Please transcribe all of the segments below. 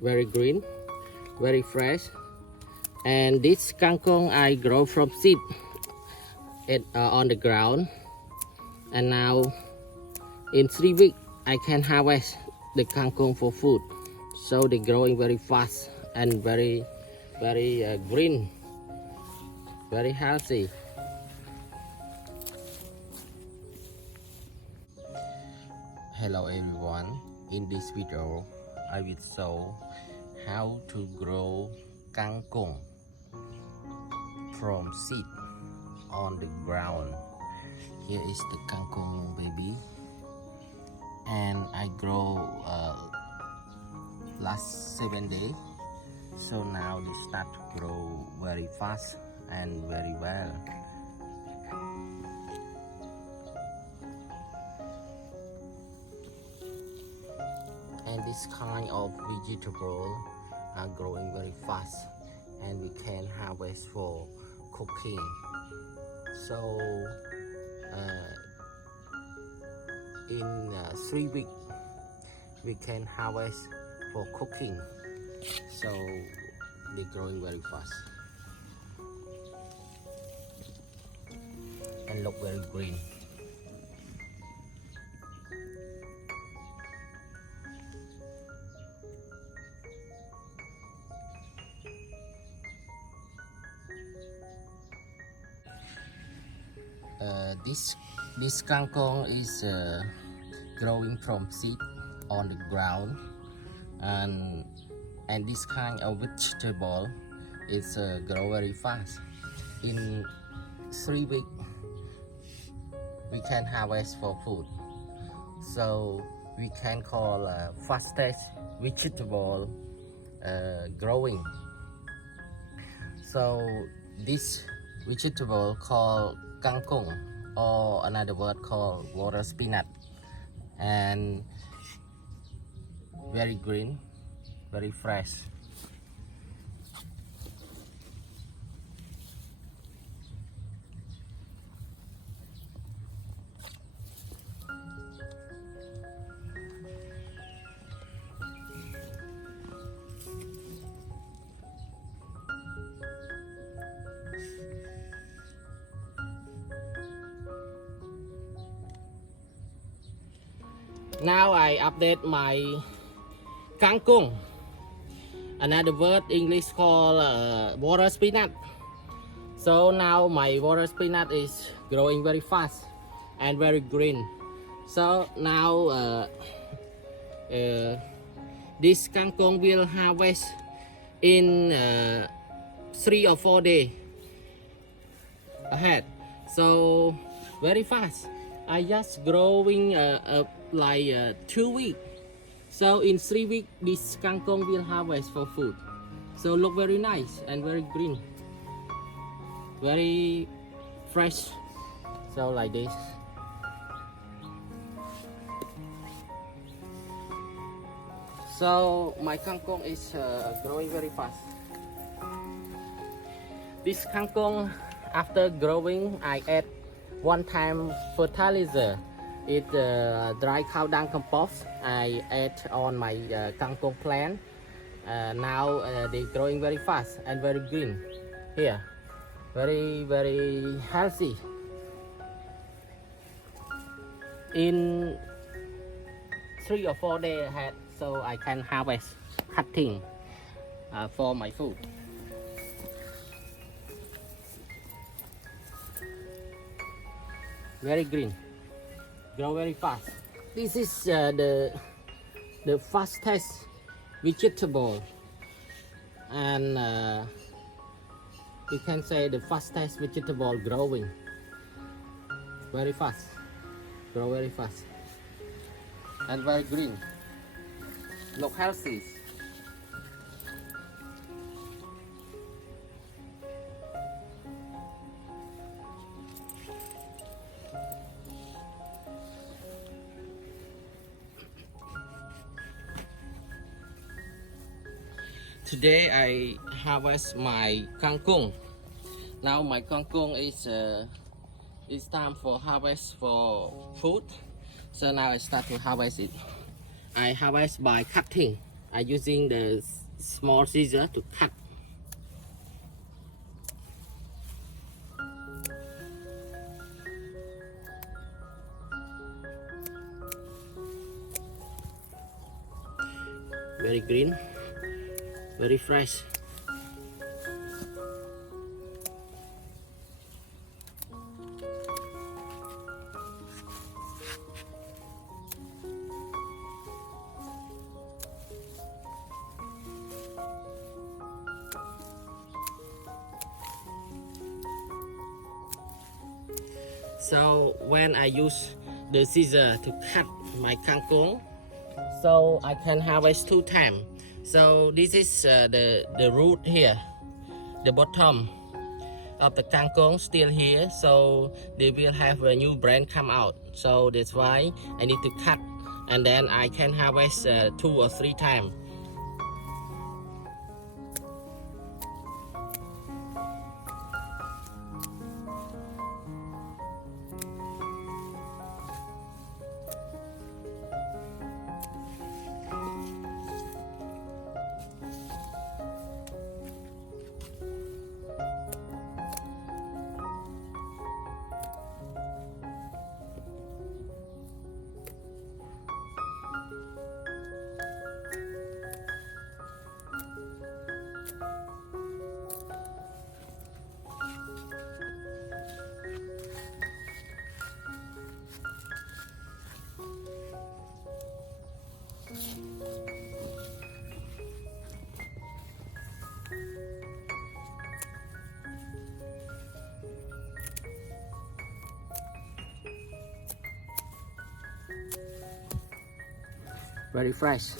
very green, very fresh. And this kangkong I grow from seed on the ground, and now in 3 weeks I can harvest the kangkong for food. So they're growing very fast and very green, very healthy. Hello everyone, in this video I will show how to grow kangkong from seed on the ground. Here is the kangkong baby, and I grow last 7 days, so now they start to grow very fast and very well. And this kind of vegetable are growing very fast, and we can harvest for cooking. So in 3 weeks we can harvest for cooking. So they're growing very fast and look very green. This kangkong is growing from seed on the ground, and this kind of vegetable is grow very fast. In 3 weeks we can harvest for food, so we can call fastest vegetable growing. So this vegetable called kangkong, or another word called water spinach, and very green, very fresh. Now I update my kangkong, another word English called water spinach. So now my water spinach is growing very fast and very green. So now this kangkong will harvest in 3 or 4 days ahead. So very fast. I just growing like 2 weeks. So in 3 weeks this kangkong will harvest for food. So look very nice and very green, very fresh. So like this. So my kangkong is growing very fast. This kangkong, after growing, I add 1 time fertilizer. It dry cow dung compost. I add on my kangkong plant. Now they're growing very fast and very green. Here, very healthy. In 3 or 4 days ahead, so I can harvest, cutting for my food. Very green, grow very fast. This is the fastest vegetable, and you can say the fastest vegetable growing. Very fast, grow very fast, and very green. Look healthy. Today I harvest my kangkong. Now my kangkong is it's time for harvest for food. So now I start to harvest it. I harvest by cutting. I'm using the small scissor to cut. Very green, very fresh. So when I use the scissor to cut my kangkong, so I can harvest 2 times. So this is the root here, the bottom of the kangkong still here, so they will have a new branch come out. So that's why I need to cut, and then I can harvest 2 or 3 times. Very fresh.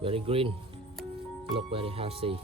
Very green, look very healthy.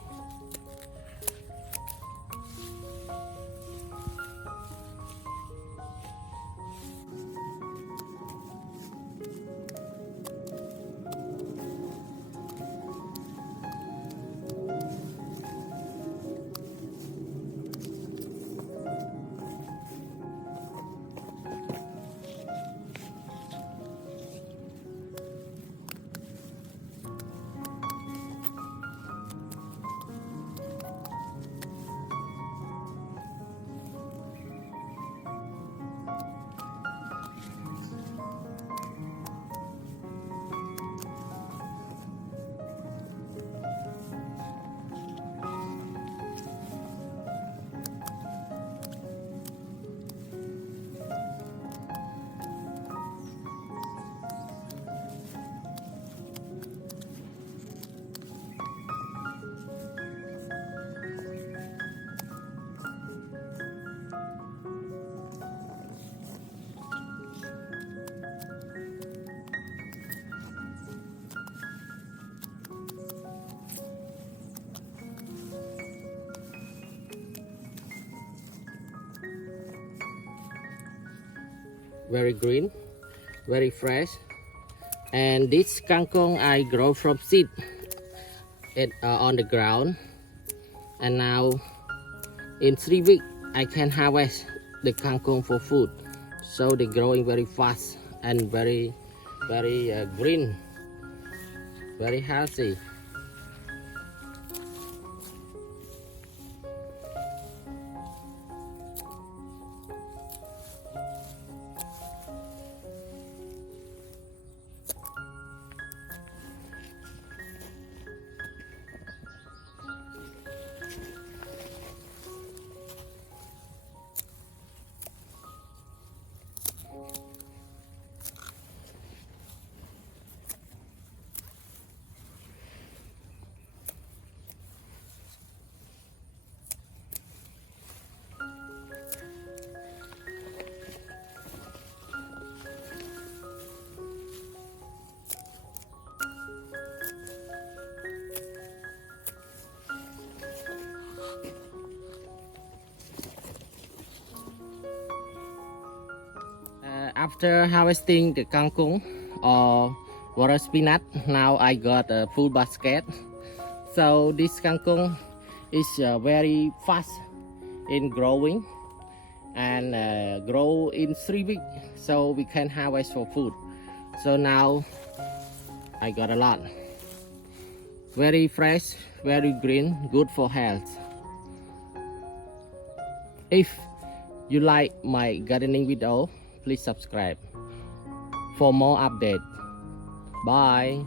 Very green, very fresh. And this kangkong I grow from seed on the ground, and now in 3 weeks I can harvest the kangkong for food. So they're growing very fast and very green, very healthy. After harvesting the kangkong or water spinach, now I got a full basket. So this kangkong is very fast in growing and grow in 3 weeks, so we can harvest for food. So now I got a lot. Very fresh, very green, good for health. If you like my gardening video, please subscribe for more updates. Bye.